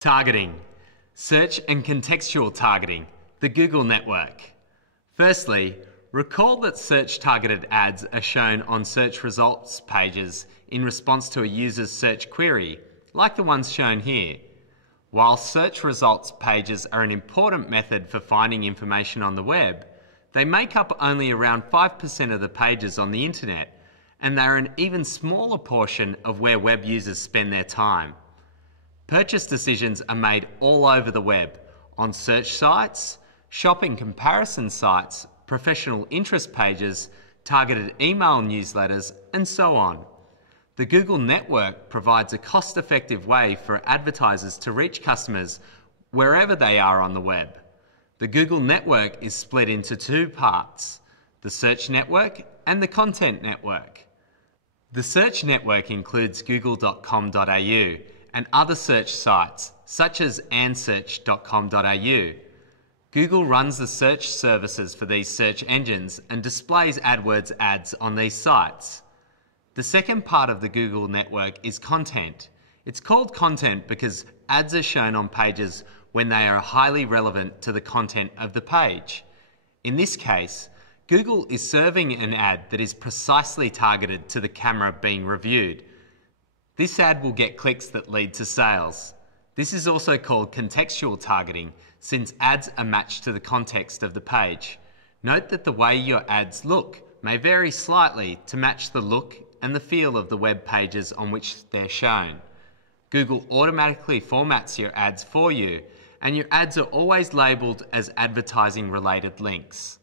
Targeting. Search and contextual targeting. The Google network. Firstly, recall that search-targeted ads are shown on search results pages in response to a user's search query, like the ones shown here. While search results pages are an important method for finding information on the web, they make up only around 5% of the pages on the internet, and they're an even smaller portion of where web users spend their time. Purchase decisions are made all over the web, on search sites, shopping comparison sites, professional interest pages, targeted email newsletters, and so on. The Google network provides a cost-effective way for advertisers to reach customers wherever they are on the web. The Google network is split into two parts, the search network and the content network. The search network includes google.com.au and other search sites, such as ansearch.com.au. Google runs the search services for these search engines and displays AdWords ads on these sites. The second part of the Google network is content. It's called content because ads are shown on pages when they are highly relevant to the content of the page. In this case, Google is serving an ad that is precisely targeted to the camera being reviewed. This ad will get clicks that lead to sales. This is also called contextual targeting, since ads are matched to the context of the page. Note that the way your ads look may vary slightly to match the look and the feel of the web pages on which they're shown. Google automatically formats your ads for you, and your ads are always labelled as advertising-related links.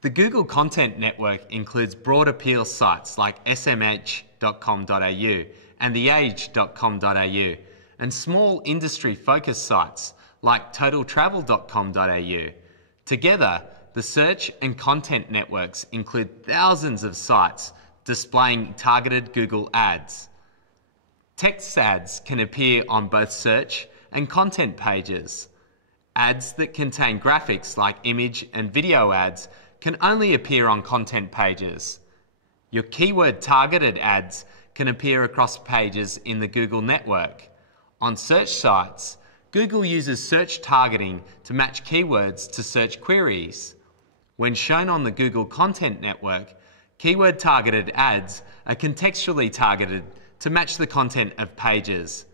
The Google Content Network includes broad appeal sites like smh.com.au and theage.com.au, and small industry-focused sites like totaltravel.com.au. Together, the search and content networks include thousands of sites displaying targeted Google ads. Text ads can appear on both search and content pages. Ads that contain graphics like image and video ads can only appear on content pages. Your keyword-targeted ads can appear across pages in the Google network. On search sites, Google uses search targeting to match keywords to search queries. When shown on the Google Content Network, keyword-targeted ads are contextually targeted to match the content of pages.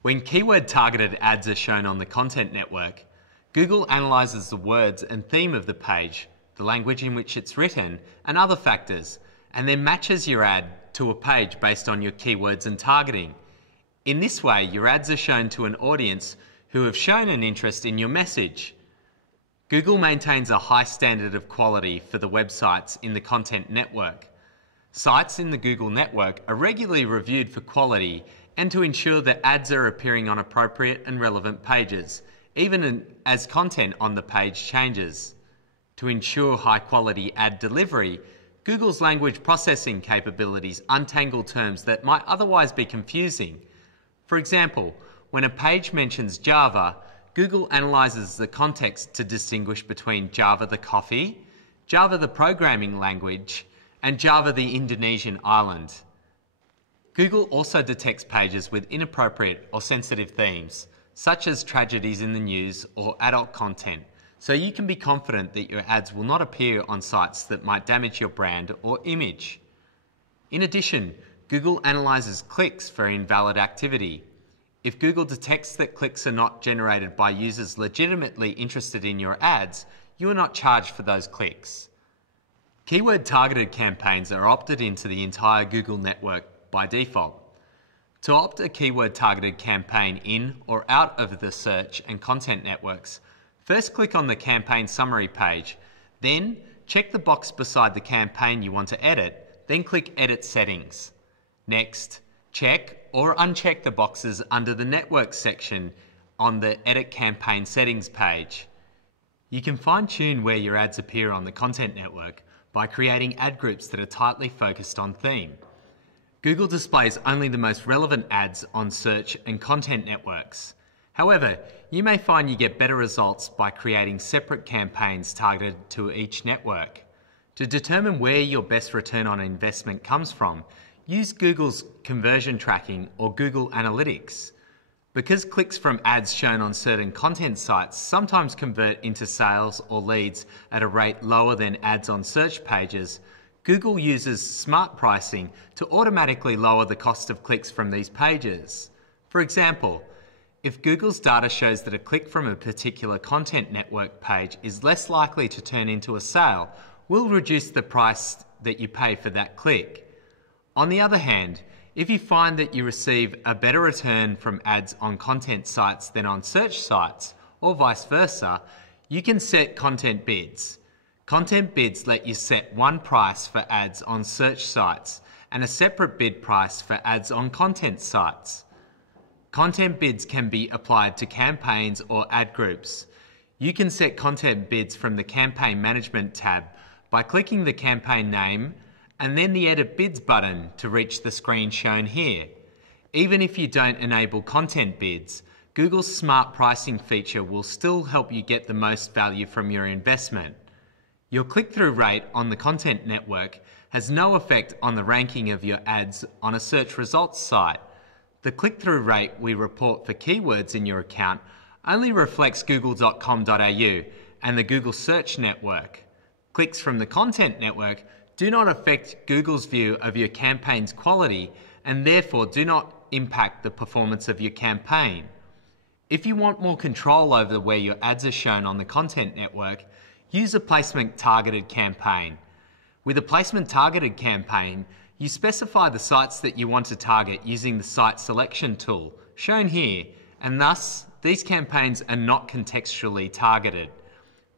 When keyword-targeted ads are shown on the Content Network, Google analyzes the words and theme of the page, the language in which it's written, and other factors, and then matches your ad to a page based on your keywords and targeting. In this way, your ads are shown to an audience who have shown an interest in your message. Google maintains a high standard of quality for the websites in the Content Network. Sites in the Google network are regularly reviewed for quality and to ensure that ads are appearing on appropriate and relevant pages, even as content on the page changes. To ensure high-quality ad delivery, Google's language processing capabilities untangle terms that might otherwise be confusing. For example, when a page mentions Java, Google analyzes the context to distinguish between Java the coffee, Java the programming language, and Java the Indonesian island. Google also detects pages with inappropriate or sensitive themes, such as tragedies in the news or adult content, so you can be confident that your ads will not appear on sites that might damage your brand or image. In addition, Google analyzes clicks for invalid activity. If Google detects that clicks are not generated by users legitimately interested in your ads, you are not charged for those clicks. Keyword-targeted campaigns are opted into the entire Google network by default. To opt a keyword-targeted campaign in or out of the search and content networks, first click on the campaign summary page, then check the box beside the campaign you want to edit, then click Edit Settings. Next, check or uncheck the boxes under the Network section on the Edit Campaign Settings page. You can fine-tune where your ads appear on the Content Network by creating ad groups that are tightly focused on theme. Google displays only the most relevant ads on search and content networks. However, you may find you get better results by creating separate campaigns targeted to each network. To determine where your best return on investment comes from, use Google's conversion tracking or Google Analytics. Because clicks from ads shown on certain content sites sometimes convert into sales or leads at a rate lower than ads on search pages, Google uses smart pricing to automatically lower the cost of clicks from these pages. For example, if Google's data shows that a click from a particular content network page is less likely to turn into a sale, we'll reduce the price that you pay for that click. On the other hand, if you find that you receive a better return from ads on content sites than on search sites, or vice versa, you can set content bids. Content bids let you set one price for ads on search sites and a separate bid price for ads on content sites. Content bids can be applied to campaigns or ad groups. You can set content bids from the Campaign Management tab by clicking the campaign name and then the Edit Bids button to reach the screen shown here. Even if you don't enable content bids, Google's smart pricing feature will still help you get the most value from your investment. Your click-through rate on the content network has no effect on the ranking of your ads on a search results site. The click-through rate we report for keywords in your account only reflects google.com.au and the Google Search Network. Clicks from the content network do not affect Google's view of your campaign's quality and therefore do not impact the performance of your campaign. If you want more control over where your ads are shown on the content network, use a placement targeted campaign. With a placement targeted campaign, you specify the sites that you want to target using the site selection tool, shown here, and thus these campaigns are not contextually targeted.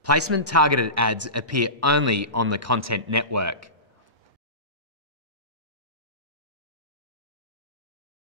Placement targeted ads appear only on the content network.